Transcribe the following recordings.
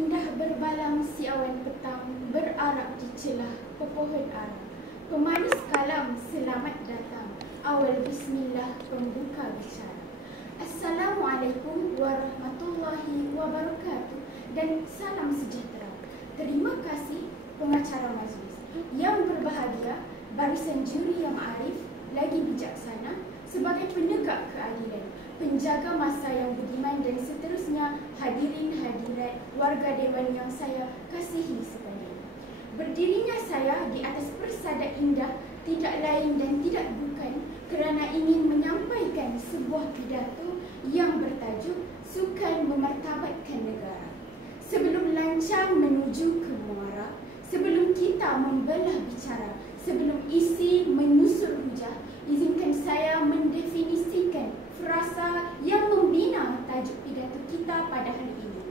Indah berbalang si awan petang berarak di celah pepohon ara. Pemanis kalam selamat datang, awal bismillah pembuka bicara. Assalamualaikum warahmatullahi wabarakatuh dan salam sejahtera. Terima kasih pengacara majlis yang berbahagia, barisan juri yang arif, lagi bijaksana, sebagai penegak keadilan, penjaga masa yang budiman dan seterusnya, hadirin hadirat warga dewan yang saya kasihi sekalian. Berdirinya saya di atas persada indah tidak lain dan tidak bukan kerana ingin menyampaikan sebuah pidato yang bertajuk Sukan Memartabatkan Negara. Sebelum lancang menuju ke muara, sebelum kita membelah bicara, sebelum isi menyusul hujah, izinkan saya mendefinisikan frasa yang membina tajuk pidato kita pada hari ini.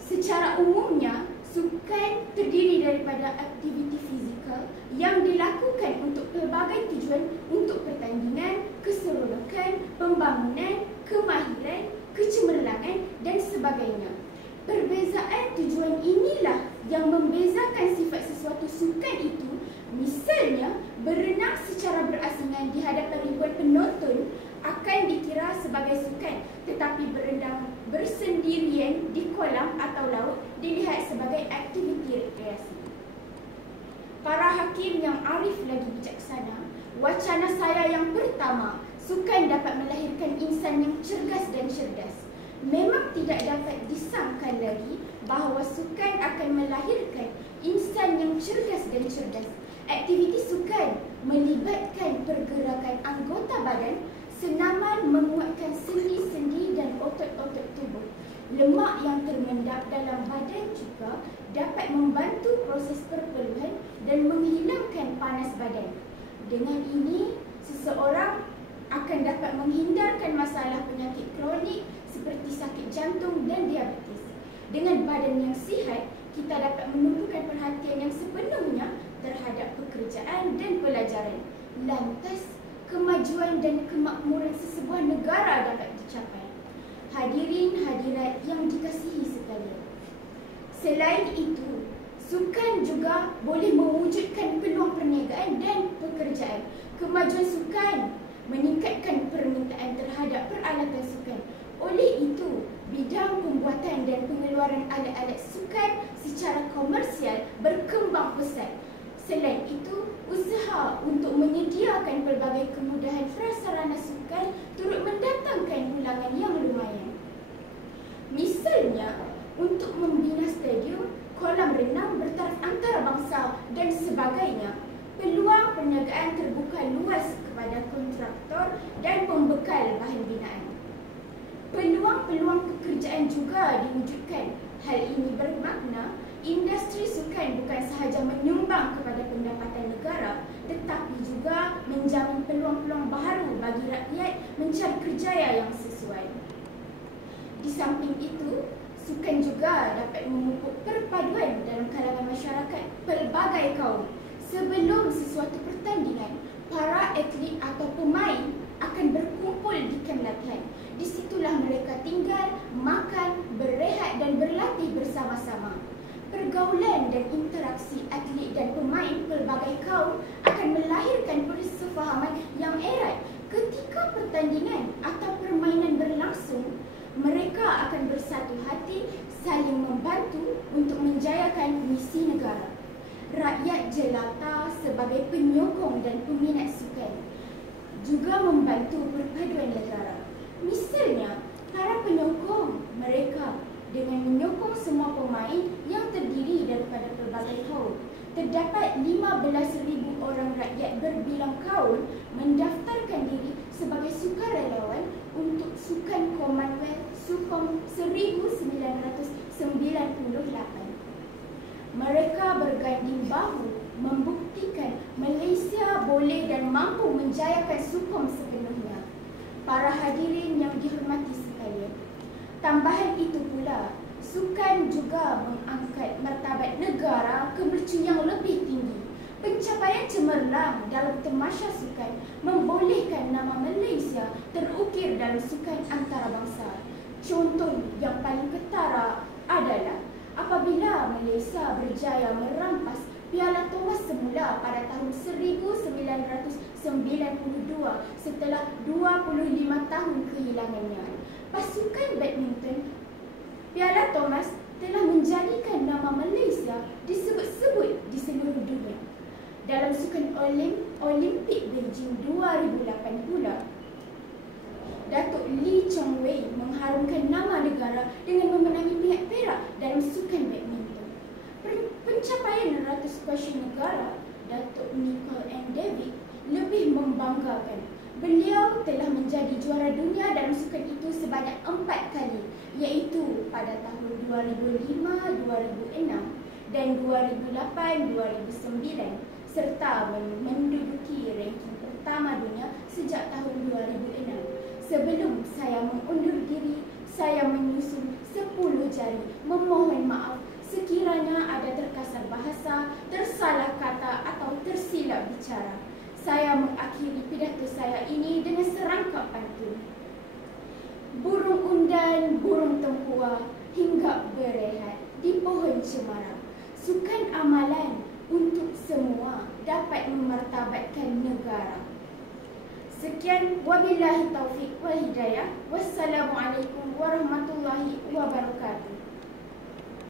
Secara umumnya, sukan terdiri daripada aktiviti fizikal yang dilakukan untuk pelbagai tujuan, untuk pertandingan, keseronokan, pembangunan, kemahiran, kecemerlangan dan sebagainya. Perbezaan tujuan inilah yang membezakan sifat sesuatu sukan itu. Misalnya, berenang secara berasingan di hadapan ribuan penonton akan dikira sebagai sukan, tetapi berenang bersendirian di kolam atau laut dilihat sebagai aktiviti rekreasi. Para hakim yang arif lagi bijaksana, wacana saya yang pertama, sukan dapat melahirkan insan yang cergas dan cerdas. Memang tidak dapat disangkan lagi bahawa sukan akan melahirkan insan yang cerdas dan cerdas. Aktiviti sukan melibatkan pergerakan anggota badan, senaman menguatkan sendi-sendi dan otot-otot tubuh. Lemak yang termendap dalam badan juga dapat membantu proses perpeluhan dan menghilangkan panas badan. Dengan ini, seseorang akan dapat menghindarkan masalah penyakit kronik seperti sakit jantung dan diabetes. Dengan badan yang sihat, kita dapat menumpukan perhatian yang sepenuhnya terhadap pekerjaan dan pelajaran. Lantas, kemajuan dan kemakmuran sesebuah negara dapat dicapai. Hadirin hadirat yang dikasihi sekalian. Selain itu, sukan juga boleh mewujudkan peluang perniagaan dan pekerjaan. Kemajuan sukan meningkatkan permintaan terhadap peralatan sukan. Oleh itu, bidang pembuatan dan pengeluaran alat-alat sukan secara komersial berkembang pesat. Selain itu, usaha untuk menyediakan pelbagai kemudahan prasarana sukan turut mendatangkan ulangan yang lumayan. Misalnya, untuk membina stadium, kolam renang bertaraf antarabangsa dan sebagainya, peluang perniagaan terbuka luas kepada kontraktor dan pembekal bahan binaan. Peluang-peluang pekerjaan juga diwujudkan. Hal ini bermakna industri sukan bukan sahaja menyumbang kepada pendapatan negara, tetapi juga menjamin peluang-peluang baru bagi rakyat mencari kerjaya yang sesuai. Di samping itu, sukan juga dapat memupuk perpaduan dalam kalangan masyarakat pelbagai kaum. Sebelum sesuatu pertandingan, para atlet atau pemain akan berkumpul di kamp latihan. Di situlah mereka tinggal, makan, berehat dan berlatih bersama-sama. Pergaulan dan interaksi atlet dan pemain pelbagai kaum akan melahirkan persefahaman yang erat. Ketika pertandingan atau permainan berlangsung, mereka akan bersatu hati, saling membantu untuk menjayakan misi negara. Rakyat jelata sebagai penyokong dan peminat sukan juga membantu perpaduan negara. Misalnya, para penyokong mereka dengan menyokong semua pemain yang terdiri daripada pelbagai kaum. Terdapat 15,000 orang rakyat berbilang kaum mendaftarkan diri sebagai sukarelawan untuk Sukan Commonwealth Sukom 1998. Mereka berganding bahu membuktikan Malaysia boleh dan mampu menjayakan Sukom sepenuhnya. Para hadirin yang dihormati sekalian, tambahan itu pula, sukan juga mengangkat martabat negara ke mercu yang lebih tinggi. Pencapaian cemerlang dalam tamasya sukan membolehkan nama Malaysia terukir dalam sukan antarabangsa. Contoh yang paling ketara adalah apabila Malaysia berjaya merampas Piala Thomas semula pada tahun 1992 setelah 25 tahun kehilangannya. Pasukan badminton Piala Thomas telah menjadikan nama Malaysia disebut-sebut di seluruh dunia. Dalam sukan Olimpik Beijing 2008 pula, Datuk Lee Chong Wei mengharumkan nama negara dengan memenangi pingat perak dalam sukan badminton. Pencapaian ratus kuasa negara Datuk Nicole and David lebih membanggakan. Beliau telah menjadi juara dunia dalam sukan itu sebanyak 4 kali, iaitu pada tahun 2005, 2006 dan 2008-2009, serta menduduki ranking pertama dunia sejak tahun 2006. Sebelum saya mengundur diri, saya menyusun 10 jari memohon maaf sekiranya ada terkasar bahasa, tersalah kata atau tersilap bicara. Saya mengakhiri pidato saya ini dengan serangkap pantun. Burung undan, burung tempua hinggap berehat di pohon cemara. Sukan amalan untuk semua dapat memartabatkan negara. Sekian, wabillahi taufiq wal hidayah. Wassalamualaikum warahmatullahi wabarakatuh.